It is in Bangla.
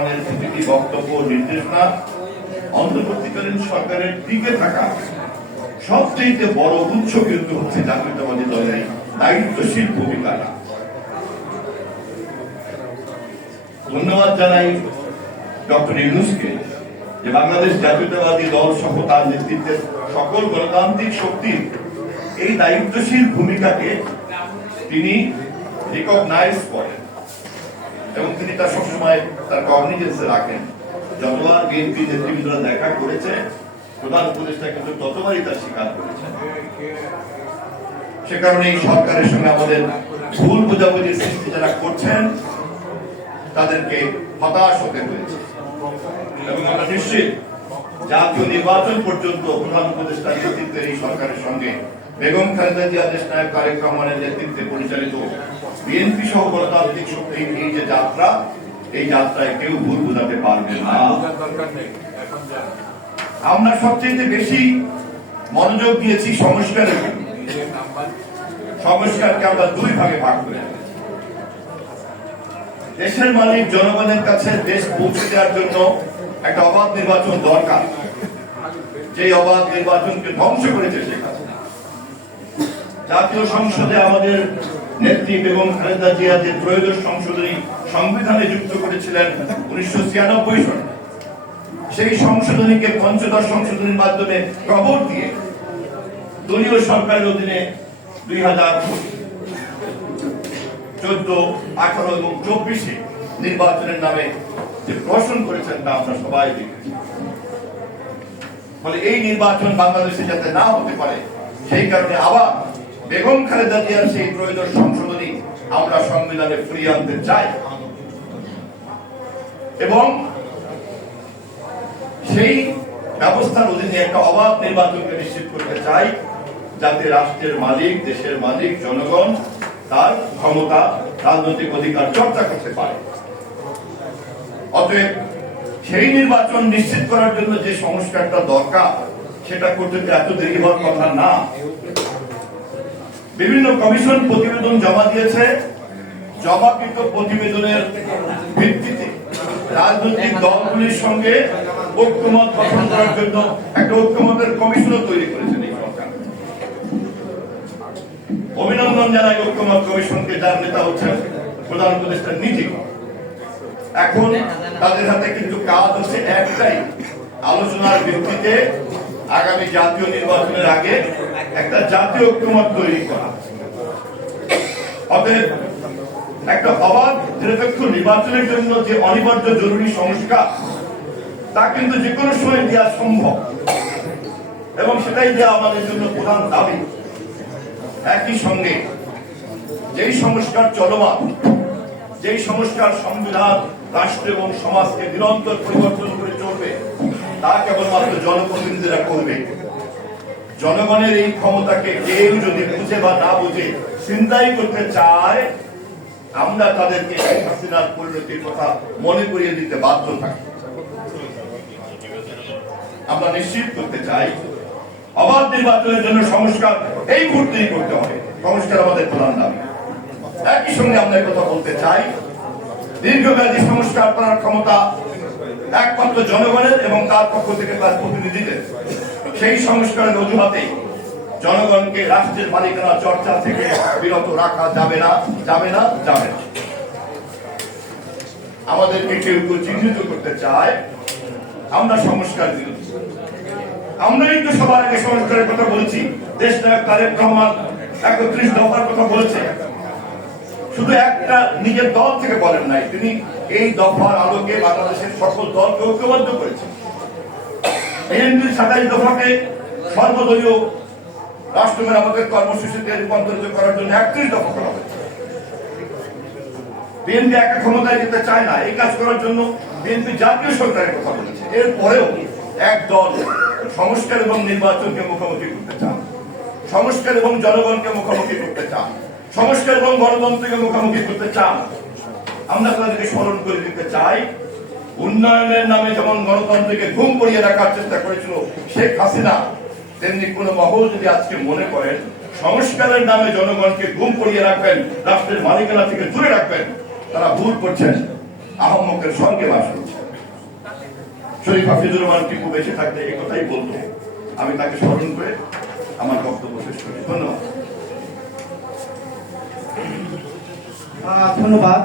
রহমানের প্রতিটি বক্তব্য নির্দেশনা অন্তর্বর্তীকালীন সরকারের টিকে থাকা সবচেয়ে বড় কিন্তু হচ্ছে জাতীয়তাবাদী দলের দায়িত্বশীল ধন্যবাদ জানাই ডক্টর ইউনুসকে যে বাংলাদেশ জাতীয়তাবাদী দল সহ তার নেতৃত্বের সকল গণতান্ত্রিক শক্তির এই দায়িত্বশীল ভূমিকাকে তিনি রিকগনাইজ করেন। এবং তিনি তার সবসময় তার কগনিজেন্সে রাখেন। যতবার বিএনপি নেতৃবৃন্দরা দেখা করেছে, প্রধান উপদেষ্টা কিন্তু ততবারই তার স্বীকার করেছেন সে কারণে এই সরকারের সঙ্গে আমাদের ভুল বোঝাবুঝির সৃষ্টি যারা করছেন, তাদেরকে হতাশ হতে হয়েছে। এবং আমরা নিশ্চিত জাতীয় নির্বাচন পর্যন্ত প্রধান উপদেষ্টার নেতৃত্বের এই সরকারের সঙ্গে বেগম খালেদা জিয়া দেশ নায়ক তারেক রহমানের নেতৃত্বে পরিচালিত বিএনপি সহ গণতান্ত্রিক শক্তির এই যে যাত্রা এই যাত্রায় কেউ ভুল বোঝাতে পারবে না। আমরা সবচেয়ে বেশি মনোযোগ দিয়েছি সংস্কারের সংস্কারকে আমরা দুই ভাগে ভাগ করে দেশের মালিক জনগণের কাছে দেশ পৌঁছে দেওয়ার জন্য একটা অবাধ নির্বাচন দরকার। যে অবাধ নির্বাচনকে ধ্বংস করেছে শেখ হাসিনা। জাতীয় সংসদে আমাদের নেত্রী বেগম খালেদা জিয়া যে ত্রয়োদশ সংশোধনী সংবিধানে যুক্ত করেছিলেন উনিশশো ছিয়ানব্বই সনে সেই সংশোধনীকে পঞ্চদশ সংশোধনীর মাধ্যমে কবর দিয়ে দলীয় সরকারের অধীনে দুই হাজার চোদ্দ, আঠারো এবং চব্বিশে নির্বাচনের নামে যে প্রশ্ন করেছেন তা আমরা সবাই দেখেছি ফলে এই নির্বাচন বাংলাদেশে যাতে না হতে পারে, সেই কারণে আবার বেগম খালেদা জিয়ার সেই ত্রয়োদশ সংশোধনী আমরা সংবিধানে ফিরিয়ে আনতে চাই। এবং সেই ব্যবস্থার অধীনে একটা অবাধ নির্বাচনকে নিশ্চিত করতে চাই, যাতে রাষ্ট্রের মালিক, দেশের মালিক, জনগণ তার ক্ষমতা, রাজনৈতিক অধিকার চর্চা করতে পারে। অতএব সেই নির্বাচন নিশ্চিত করার জন্য যে সংস্কারটা দরকার, সেটা করতে এত দেরি হওয়ার কথা না। বিভিন্ন কমিশন প্রতিবেদন জমা দিয়েছে। জমাকৃত প্রতিবেদনের ভিত্তিতে রাজনৈতিক দলগুলির সঙ্গে ঐক্যমত গঠন করার জন্য একটা ঐক্যমতের কমিশনও তৈরি করেছেন এই সরকার। অভিনন্দন জানাই ঐক্যমত কমিশনকে, যার নেতা হচ্ছেন প্রধান উপদেষ্টা নিজে এখন তাদের হাতে কিন্তু কাজ হচ্ছে একটাই, আলোচনার ভিত্তিতে আগামী জাতীয় নির্বাচনের আগে একটা জাতীয় ঐক্যমত তৈরি করা। অতএব একটা অবাধ নিরপেক্ষ নির্বাচনের জন্য যে অনিবার্য জরুরি সংস্কার, তা কিন্তু যে কোনো সময় দেওয়া সম্ভব। এবং সেটাই দেওয়া আমাদের জন্য প্রধান দাবি। একই সঙ্গে যেই সংস্কার চলমান, যেই সংস্কার সংবিধান, রাষ্ট্র এবং সমাজকে নিরন্তর পরিবর্তন করে তা কেবলমাত্র জনপ্রতিনিধিরা করবে। জনগণের এই ক্ষমতাকে কেউ যদি বুঝে বা না বুঝে, চিন্তাই করতে চায়, আমরা তাদেরকে শেখ হাসিনার পরিণতির কথা মনে করিয়ে দিতে বাধ্য থাকি। আমরা নিশ্চিত করতে চাই, অবাধ নির্বাচনের জন্য সংস্কার এই মুহূর্তেই করতে হবে। সংস্কার আমাদের প্রধান দাবি। একই সঙ্গে আমরা কথা বলতে চাই, দীর্ঘমেয়াদী সংস্কার করার ক্ষমতা একমাত্র জনগণের এবং তার পক্ষ থেকে তার প্রতিনিধিদের। সেই সংস্কারের অজুহাতে জনগণকে রাষ্ট্রের মালিকানা চর্চা থেকে বিরত রাখা যাবে না যাবে না যাবে না। আমাদেরকে কেউ কেউ চিহ্নিত করতে চায়, আমরা সংস্কার বিরোধী। আমরাই তো সবার আগে সংস্কারের কথা বলছি দেশ নায়ক তারেক রহমান একত্রিশ দফার কথা বলেছে। শুধু একটা নিজের দল থেকে বলেন নাই, তিনি এই দফার আলোকে বাংলাদেশের সকল দলকে ঐক্যবদ্ধ করেছেন বিএনপির সাতাইশ দফাকে সর্বদলীয় রাষ্ট্র মেরামতের কর্মসূচিতে রূপান্তরিত করার জন্য একত্রিশ দফা করা হয়েছে। বিএনপি একা ক্ষমতায় যেতে চায় না, এই কাজ করার জন্য বিএনপি জাতীয় সরকারের কথা বলেছে। এরপরেও এক দল সংস্কার এবং নির্বাচনকে মুখোমুখি করতে চান, সংস্কার এবং জনগণকে মুখোমুখি করতে চান, সংস্কার এবং গণতন্ত্রকে মুখোমুখি করতে চান আমরা তাদেরকে স্মরণ করে দিতে চাই। উন্নয়নের নামে যেমন গণতন্ত্রকে ঘুম পড়িয়ে রাখার চেষ্টা করেছিল শেখ হাসিনা, তেমনি কোন মহল যদি আজকে মনে করেন, সংস্কারের নামে জনগণকে ঘুম পড়িয়ে রাখবেন, রাষ্ট্রের মালিকানা থেকে দূরে রাখবেন, তারা ভুল করছেন, আহম্মকের স্বর্গে বাস করছে। শরীফ হাফিজুর রহমান টিপু বেঁচে থাকলে এই কথাই বলতো। আমি তাকে স্মরণ করে আমার বক্তব্য শেষ করি। ধন্যবাদ। ধন্যবাদ।